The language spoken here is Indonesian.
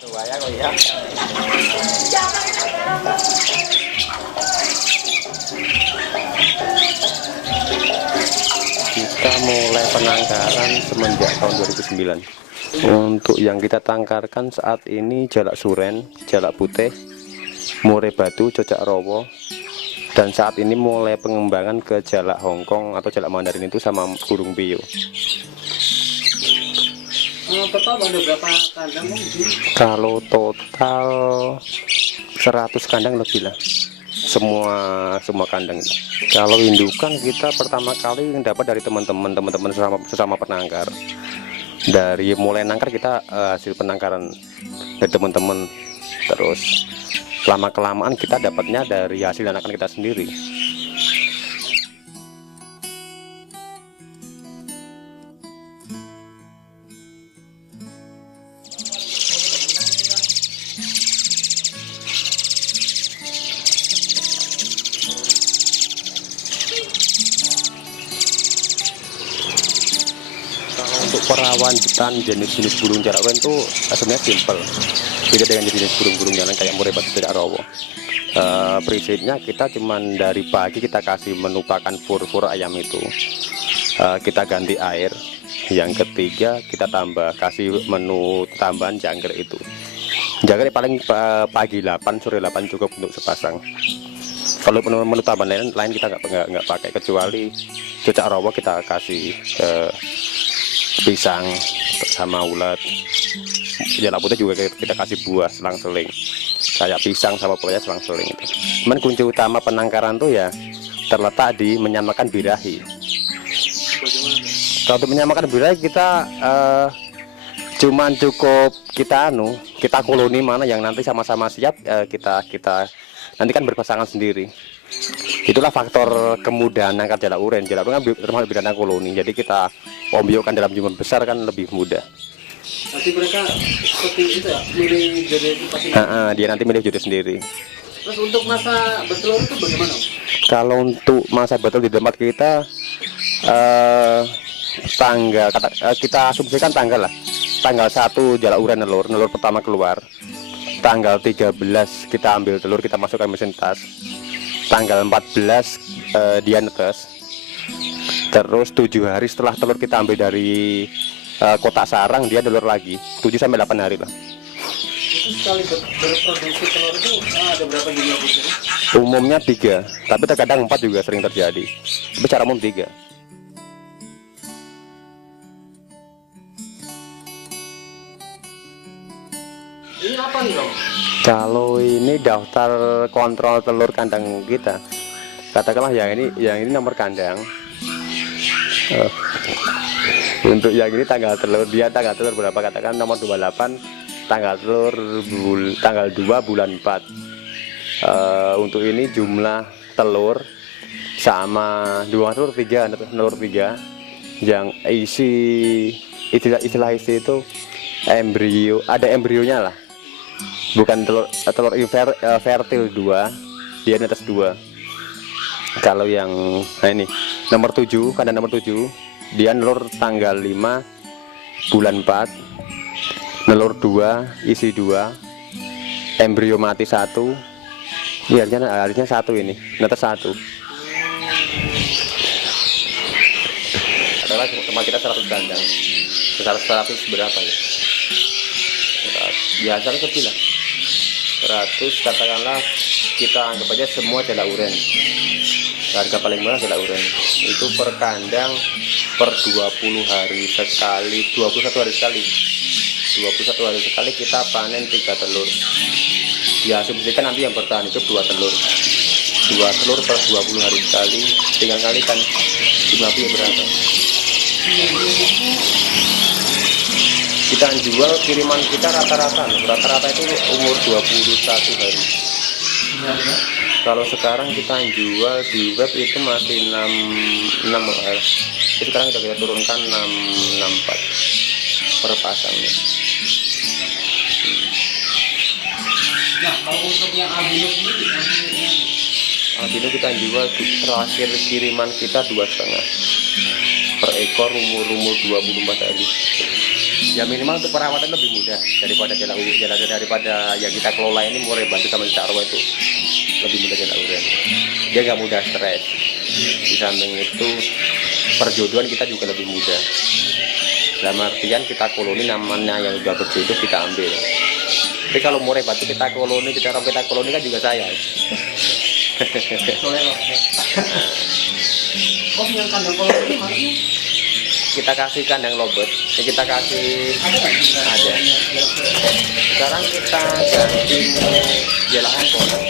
Lumayan kok ya. Kita mulai penangkaran semenjak tahun 2009. Untuk yang kita tangkarkan saat ini jalak suren, jalak putih, murai batu, cocak rowo, dan saat ini mulai pengembangan ke jalak Hongkong atau jalak Mandarin itu sama burung pio. Total ada berapa kandang mungkin? Kalau total 100 kandang lebih lah, semua kandang itu. Kalau indukan kita pertama kali yang dapat dari teman-teman sesama penangkar. Dari mulai nangkar kita hasil penangkaran dari teman-teman, terus lama kelamaan kita dapatnya dari hasil anakan kita sendiri. Untuk perawanan jenis-jenis burung jalak uren itu sebenarnya simpel, beda dengan jenis burung-burung yang lain kayak murai batu, cocak rowo. Prinsipnya kita cuman dari pagi kita kasih menu pakan fur ayam itu, kita ganti air. Yang ketiga kita kasih menu tambahan jangkrik itu. Jangkrik paling pagi 8 sore 8 cukup untuk sepasang. Kalau menu tambahan lain kita nggak pakai, kecuali cocak rowo kita kasih pisang sama ulat. Jalak putih juga kita kasih buah selang-seling kayak pisang sama buahnya selang-seling itu. Cuman kunci utama penangkaran tuh ya terletak di menyamakan birahi. Kalau untuk menyamakan birahi kita cuman cukup kita koloni mana yang nanti sama-sama siap, kita nanti kan berpasangan sendiri. Itulah faktor kemudahan nangkar jalak uren. Jalak uren kan termasuk binatang koloni, jadi kita ombyokan dalam jumlah besar kan lebih mudah. Nanti mereka seperti itu ya, milih jodoh itu pasti. Dia nanti milih jodoh sendiri. Terus untuk masa bertelur itu bagaimana? Kalau untuk masa betul di tempat kita kita asumsikan tanggal 1 jalak uren nelur pertama keluar. Tanggal 13 kita ambil telur, kita masukkan mesin tas. Tanggal 14 dia netes. Terus 7 hari setelah telur kita ambil dari kotak sarang, dia telur lagi 7-8 hari lah. Itu sekali berproduksi telur itu ada berapa jumlah butir? Umumnya 3, tapi terkadang 4 juga sering terjadi. Tapi secara umum 3. Ini apa nih dong? Kalau ini daftar kontrol telur kandang kita, katakanlah yang ini nomor kandang. Untuk yang ini tanggal telur berapa, katakan nomor 28, tanggal 2 bulan 4. Untuk ini jumlah telur sama telur 3 yang istilah isi itu embrio, ada embrionya lah, bukan telur fertil 2, dia di atas 2. Kalau yang ini nomor 7, kandang nomor 7, dia nelur tanggal 5 bulan 4, nelur 2, isi 2, embrio mati 1. Iya, harusnya 1 ini, netes 1. Adalah tempat kita 100 kandang. 100 berapa ya? Biasa lebih lah. 100 katakanlah, kita anggap aja semua jalak uren. Harga paling murah jalak uren. Itu per kandang per 20 hari sekali, 21 hari sekali. 21 hari sekali kita panen 3 telur. Diasumsikan nanti yang bertahan hidup 2 telur. 2 telur per 20 hari sekali, tinggal kalikan jumlah ya berapa. Kita jual kiriman kita rata-rata itu umur 21 hari. Kalau sekarang kita jual di web itu masih 6 hari. Sekarang kita turunkan 664 per pasangnya. Nah, kalau untuk yang albino sendiri, albino kita jual terakhir kiriman kita 2,5 per ekor, umur 24 hari. Ya minimal untuk perawatan lebih mudah daripada daripada yang kita kelola ini murai batu sama cicak rawa itu lebih mudah jalak uren. Dia nggak mudah stres. Di samping itu perjodohan kita juga lebih mudah. Dalam artian kita koloni namanya yang sudah berjodoh kita ambil. Tapi kalau murai batu kita koloni, cicak rawa kita koloni kan juga sayang. Oh, yang kandang koloni ini maksudnya Kita kasih kandang lobet, ya kita kasih ada nggak? ada. Sekarang kita ganti jalanan kok.